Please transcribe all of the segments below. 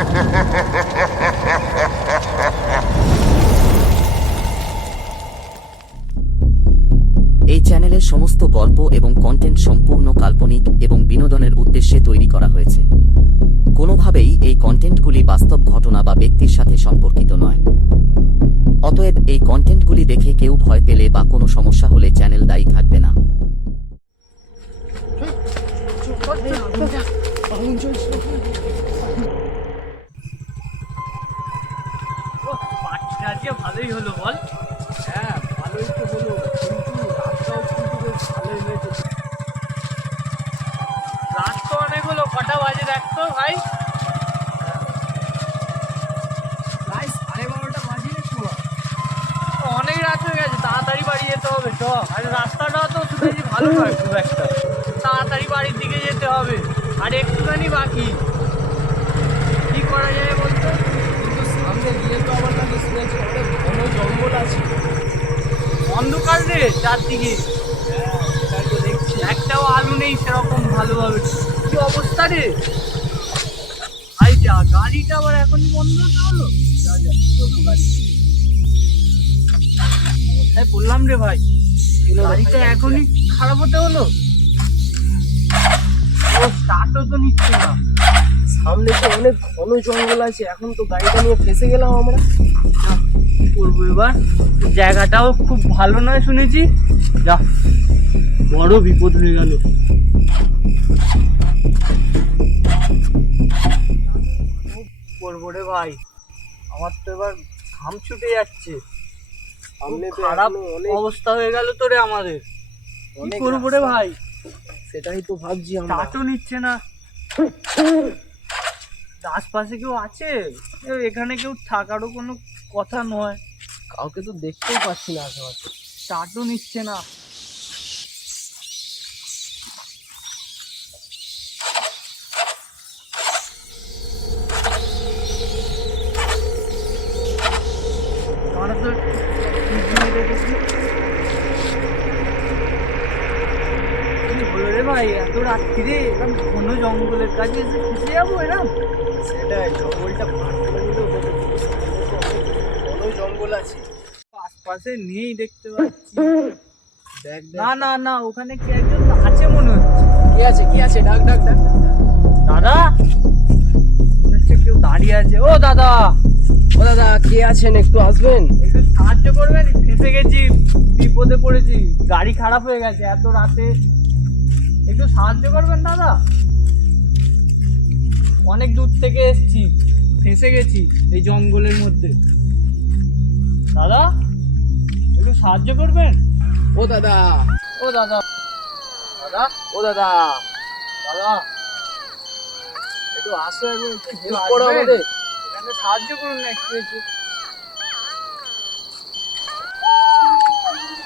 এই চ্যানেলের সমস্ত গল্প এবং কন্টেন্ট সম্পূর্ণ কাল্পনিক এবং বিনোদনের উদ্দেশ্যে তৈরি করা হয়েছে। কোনোভাবেই এই কন্টেন্টগুলি বাস্তব ঘটনা বা ব্যক্তির সাথে সম্পর্কিত নয়। অতএব এই কন্টেন্টগুলি দেখে কেউ ভয় পেলে বা কোনো সমস্যা হলে চ্যানেল দায়ী থাকবে না। পার্টিটা ভালোই হলো বল। হ্যাঁ ভালোই তো হলো। কিন্তু রাতটাও কিন্তু বেশ ভালোই হয়েছে। রাত তো অনেক হলো কটা বাজে দেখতো ভাই? তো অনেক রাত হয়ে গেছে তাড়াতাড়ি বাড়ি যেতে হবে চ। আর রাস্তাটাও তো শুনেছি ভালো নয় খুব একটা। তাড়াতাড়ি বাড়ির দিকে যেতে হবে। আর একটুখানি বাকি কি করা যায় বলতো কিন্তু সামনে অন্ধকার রে চারদিকে। একটাও আলু নেই সেরকম ভালোভাবে। কি অবস্থা রে? ভাই যা গাড়িটা আবার এখনই বন্ধ হলো? যা যা গাড়ি। অবস্থায় বললাম রে ভাই? গাড়িটা এখনই খারাপ হতে হলো? ও স্টার্টও তো নিচ্ছে না। সামনে তো অনেক ঘন জঙ্গল আছে এখন তো গাড়িটা নিয়ে ফেসে গেলাম আমরা। করব এবার। জায়গাটাও খুব ভালো নয় শুনেছি। যা বড় বিপদ হয়ে গেল। করব রে ভাই? আমার তো এবার ঘাম ছুটে যাচ্ছে। সামনে তো খারাপ অনেক অবস্থা হয়ে গেল তো রে আমাদের। কি করব রে ভাই? সেটাই তো ভাবছি আমরা। নিচ্ছে না। আশপাশে কেউ আছে? এখানে কেউ থাকারও কোনো কথা নয়। কাউকে তো দেখতেই পাচ্ছি না আশেপাশে। চাটও নিচ্ছে না আমরা তো কি দিয়ে রেখেছি? কি হলো রে ভাই এত রাত্রিরে এরকম ঘন জঙ্গলের কাছে এসে ফেসে যাব এরম সেটাই জঙ্গলটা ঘন জঙ্গল আছে। আশপাশে নেই দেখতে পাচ্ছি। না না না ওখানে কি একজন আছে মনে হচ্ছে? কি আছে কি আছে? ডাক ডাক ডাক। দাদা? মনে হচ্ছে কেউ দাঁড়িয়ে আছে। ও দাদা! ও দাদা কে আছেন? একটু আসবেন? একটু সাহায্য করবেন? ফেসে গেছি বিপদে পড়েছি। গাড়ি খারাপ হয়ে গেছে এত রাতে একটু সাহায্য করবেন দাদা? অনেক দূর থেকে এসছি ফেঁসে গেছি এই জঙ্গলের মধ্যে। দাদা একটু সাহায্য করবেন? ও দাদা। ও দাদা। দাদা? ও দাদা। দাদা একটু আসো একটু হেল্প করো আমাদের। এখানে সাহায্য করুন না একটু একটু।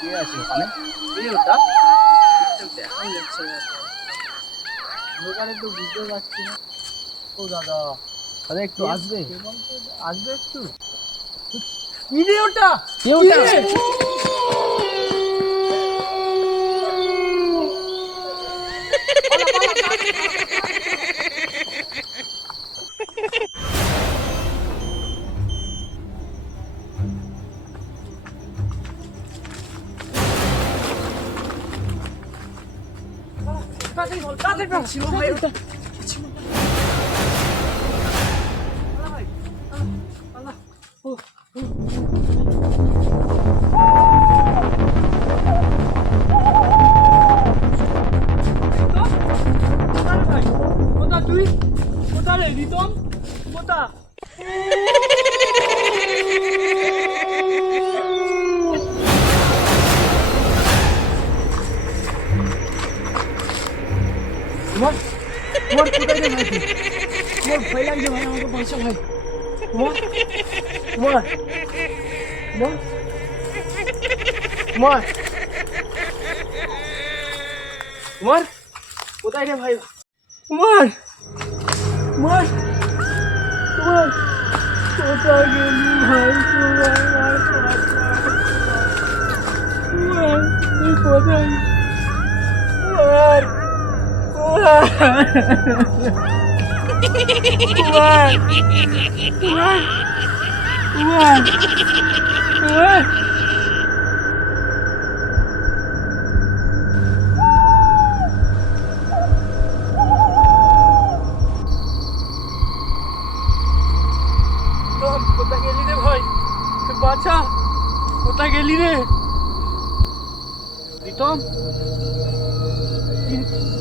কে আছে ওখানে? এই দেখাও যাচ্ছে দোকানে তো বুঝতে পারছি না। ও দাদা দাদা একটু আসবে? আসবে একটু? কি রে ওটা! কে ওটা? তুই? কোথা রে, রিতম? কোথা? তোমার তোমার কোথায় রে ভাই তুই? তোমার ভয় লাগছে ভাই আমাকে বাঁচা ভাই তোমার তোমার তোমার তোমার তোমার কোথায় রে ভাই তোমার তোমার তোমার কোথায় গেলি ভাই তোমার আমার তোমার তুই কোথায় কোথায় গেলি রে ভাই? বাচ্চা কোথায় গেলি রে? রিতম?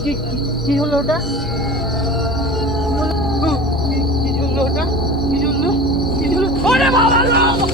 কি- কি- হলো ওটা কি জ্বললো ওটা কি জ্বললো কি জ্বললো ওরে বাবা গো!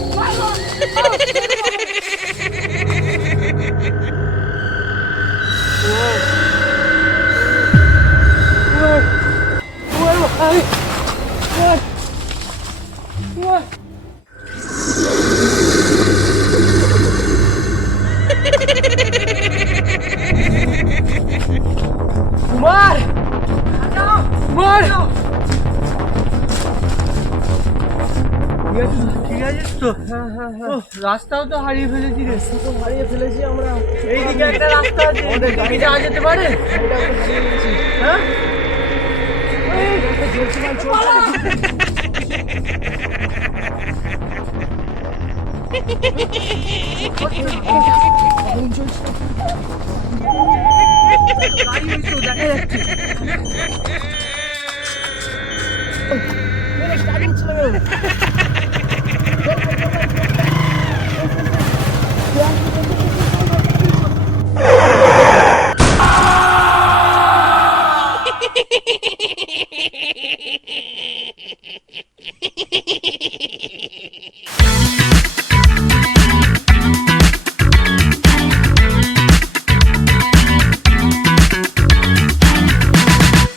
ঠিক তো রাস্তাও তো হারিয়ে ফেলেছি রে তো হারিয়ে ফেলেছি আমরা এইদিকে একটা রাস্তা আছে এইদিকে যাওয়া যেতে পারে হ্যাঁ দেখা যাচ্ছে